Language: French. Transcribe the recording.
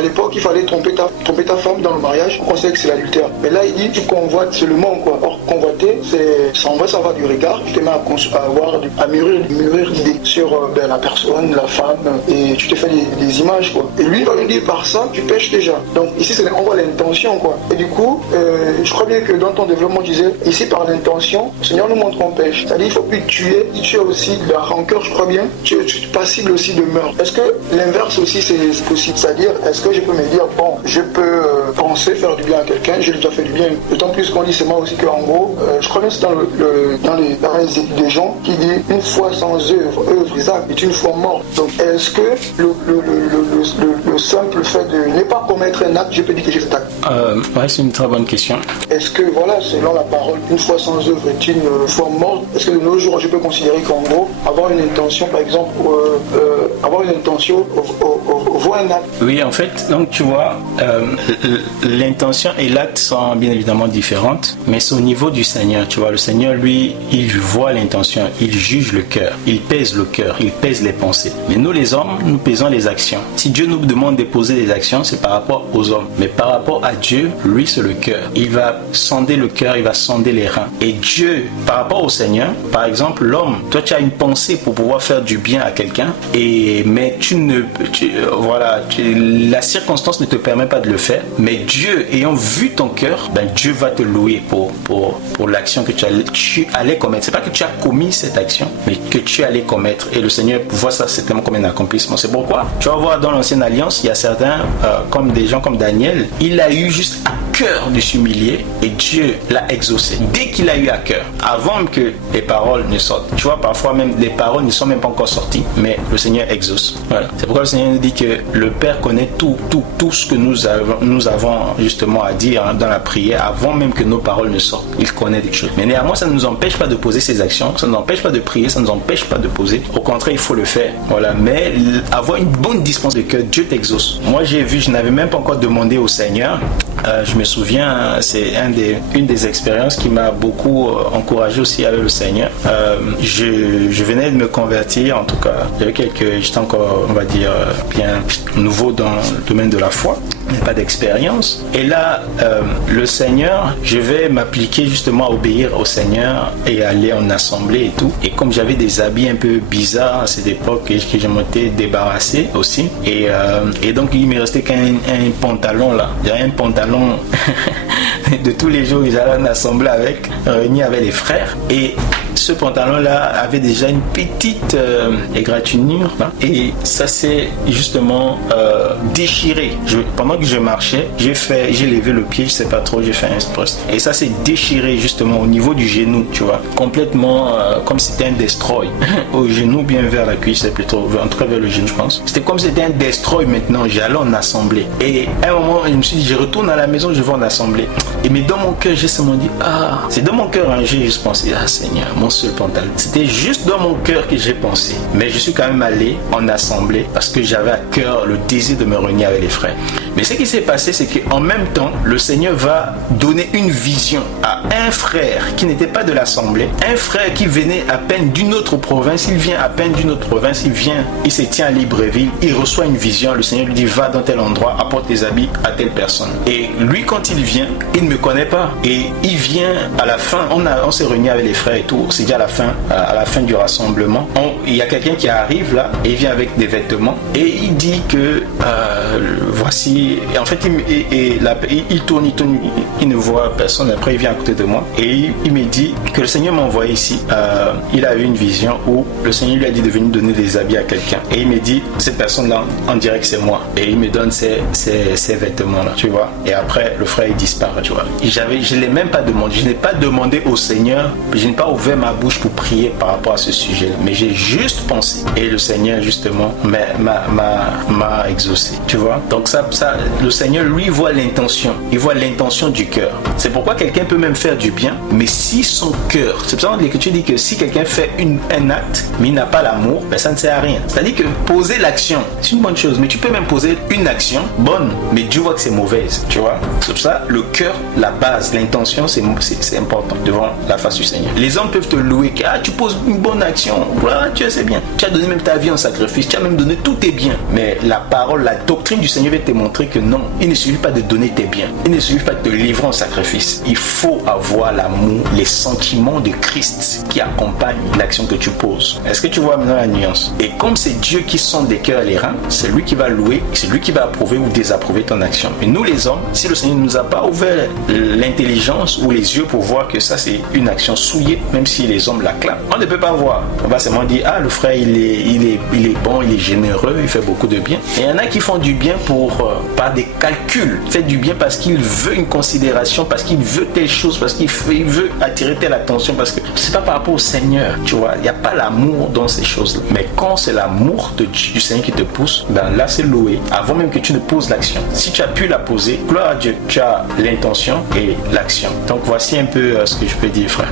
à l'époque, il fallait tromper ta femme dans le mariage. On sait que c'est l'adultère. Mais là, il dit tu convoites seulement, quoi. Or, convoiter, en vrai, ça va du regard. Tu te mets à mûrir l'idée sur la personne, la femme, et tu te fais des images, quoi. Et lui, il va lui dire par ça, tu pêches déjà. Donc ici, on voit l'intention, quoi. Et du coup, je crois bien que dans ton développement, tu disais, ici, par l'intention, le Seigneur nous montre qu'on pêche. C'est-à-dire, il faut plus tuer, tu as aussi de la rancœur, je crois bien, tu es passible aussi de meurtre. Est-ce que l'inverse aussi, c'est possible? C'est-à-dire, est-ce que je peux me dire, bon, je peux penser faire du bien à quelqu'un, j'ai déjà fait du bien. D'autant plus qu'on dit, c'est moi aussi qu'en gros, je crois bien que c'est dans les études des gens qui dit une foi sans œuvre, Isaac, est une foi morte. Donc, est-ce que le simple fait de ne pas commettre un acte, je peux dire que j'ai cet acte? Ouais, c'est une très bonne question. Est-ce que, voilà, selon la parole, une foi sans œuvre est une foi morte? Est-ce que de nos jours, je peux considérer qu'en gros, avoir une intention, par exemple, avoir une intention vaut un acte? Oui, en fait, donc tu vois, l'intention et l'acte sont bien évidemment différentes, mais c'est au niveau du Seigneur, tu vois. Le Seigneur, lui, il voit l'intention, il juge le cœur, il pèse le cœur, il pèse les pensées. Mais nous, les hommes, nous pesons les actions. Si Dieu nous demande de poser des actions, c'est par rapport aux hommes. Mais par rapport à Dieu, lui, c'est le cœur. Il va sonder le cœur, il va sonder les reins. Et Dieu, par rapport au Seigneur, par exemple, l'homme, toi, tu as une pensée pour pouvoir faire du bien à quelqu'un, mais la circonstance ne te permet pas de le faire. Mais Dieu, ayant vu ton cœur, Dieu va te louer pour l'action que tu allais commettre. C'est pas que tu as commis cette action, mais que tu allais commettre. Et le Seigneur voit ça certainement comme un accomplissement. C'est pourquoi tu vas voir dans l'Ancienne Alliance, il y a certains, comme des gens comme Daniel, il a eu juste à cœur de s'humilier et Dieu l'a exaucé. Dès qu'il a eu à cœur, avant que les paroles ne sortent. Tu vois, parfois même les paroles ne sont même pas encore sorties, mais le Seigneur exauce. Voilà. C'est pourquoi le Seigneur nous dit que le Père connaît tout ce que nous avons justement à dire dans la prière avant même que nos paroles ne sortent. Il connaît des choses. Mais néanmoins, ça ne nous empêche pas de poser ces actions, ça ne nous empêche pas de prier, ça ne nous empêche pas de poser. Au contraire, il faut le faire. Voilà. Mais avoir une bonne dispense de cœur, Dieu t'exauce. Moi, j'ai vu, je n'avais même pas encore demandé au Seigneur. Je me souviens, c'est une des expériences qui m'a beaucoup encouragé aussi avec le Seigneur. Je venais de me convertir, en tout cas, j'étais encore, on va dire, bien nouveau dans le domaine de la foi, mais pas d'expérience. Et là, le Seigneur, je vais m'appliquer justement à obéir au Seigneur et aller en assemblée et tout. Et comme j'avais des habits un peu bizarres à cette époque, que je m'étais débarrassé aussi. Et donc, il me restait qu'un pantalon là. J'avais un pantalon de tous les jours que j'allais en assemblée réuni avec les frères. Et ce pantalon-là avait déjà une petite égratignure hein, et ça s'est justement déchiré. Pendant que je marchais, j'ai levé le pied, je sais pas trop, j'ai fait un thrust et ça s'est déchiré justement au niveau du genou, tu vois, complètement comme si c'était un destroy au genou, bien vers la cuisse, c'est plutôt en tout cas vers le genou, je pense. C'était comme si c'était un destroy. Maintenant, j'allais en assemblée et à un moment, je me suis dit, je retourne à la maison, je vais en assemblée. Mais dans mon cœur, j'ai seulement dit, c'est dans mon cœur, hein, j'ai juste pensé, Seigneur, mon seul pantalon. C'était juste dans mon cœur que j'ai pensé. Mais je suis quand même allé en assemblée parce que j'avais à cœur le désir de me réunir avec les frères. Mais ce qui s'est passé, c'est qu'en même temps, le Seigneur va donner une vision à un frère qui n'était pas de l'assemblée, un frère qui venait à peine d'une autre province, il vient à peine d'une autre province, il se tient à Libreville, il reçoit une vision, le Seigneur lui dit, va dans tel endroit, apporte tes habits à telle personne. Et lui, quand il vient, il ne me connaît pas. Et il vient à la fin, on s'est réunis avec les frères et tout, c'est déjà à la fin du rassemblement. Il y a quelqu'un qui arrive là, et il vient avec des vêtements, et il dit que voici, et en fait il tourne, il ne voit personne, après il vient à côté de moi, et il me dit que le Seigneur m'a envoyé ici. Il a eu une vision où le Seigneur lui a dit de venir donner des habits à quelqu'un, et il me dit, cette personne là, on dirait que c'est moi, et il me donne ces vêtements là, tu vois, et après le frère il disparaît, tu vois. Je ne l'ai même pas demandé, je n'ai pas demandé au Seigneur, je n'ai pas ouvert ma bouche pour prier par rapport à ce sujet, mais j'ai juste pensé, et le Seigneur justement m'a exaucé, tu vois. Donc ça, le Seigneur lui voit l'intention, il voit l'intention du cœur. C'est pourquoi quelqu'un peut même faire du bien, mais si son cœur, c'est pour ça que l'Écriture dit que si quelqu'un fait un acte, mais il n'a pas l'amour, ben ça ne sert à rien. C'est-à-dire que poser l'action, c'est une bonne chose, mais tu peux même poser une action bonne, mais Dieu voit que c'est mauvaise, tu vois. C'est pour ça le cœur, la base, l'intention, c'est important devant la face du Seigneur. Les hommes peuvent te louer. Tu poses une bonne action. Voilà, Dieu, c'est bien. Tu as donné même ta vie en sacrifice. Tu as même donné tous tes biens. Mais la parole, la doctrine du Seigneur va te montrer que non, il ne suffit pas de donner tes biens. Il ne suffit pas de te livrer en sacrifice. Il faut avoir l'amour, les sentiments de Christ qui accompagnent l'action que tu poses. Est-ce que tu vois maintenant la nuance? Et comme c'est Dieu qui sonde les cœurs et les reins, c'est lui qui va louer, c'est lui qui va approuver ou désapprouver ton action. Mais nous les hommes, si le Seigneur ne nous a pas ouvert l'intelligence ou les yeux pour voir que ça c'est une action souillée, même si les hommes l'acclament, on ne peut pas voir. On va seulement dire, ah, le frère il est bon, il est généreux, il fait beaucoup de bien. Et il y en a qui font du bien par des calculs. Il fait du bien parce qu'il veut une considération, parce qu'il veut telle chose, parce qu'il veut attirer telle attention, parce que c'est pas par rapport au Seigneur, tu vois. Il n'y a pas l'amour dans ces choses-là. Mais quand c'est l'amour du Seigneur qui te pousse, ben là c'est loué. Avant même que tu ne poses l'action. Si tu as pu la poser, gloire à Dieu, tu as l'intention et l'action. Donc voici un peu ce que je peux dire, frère.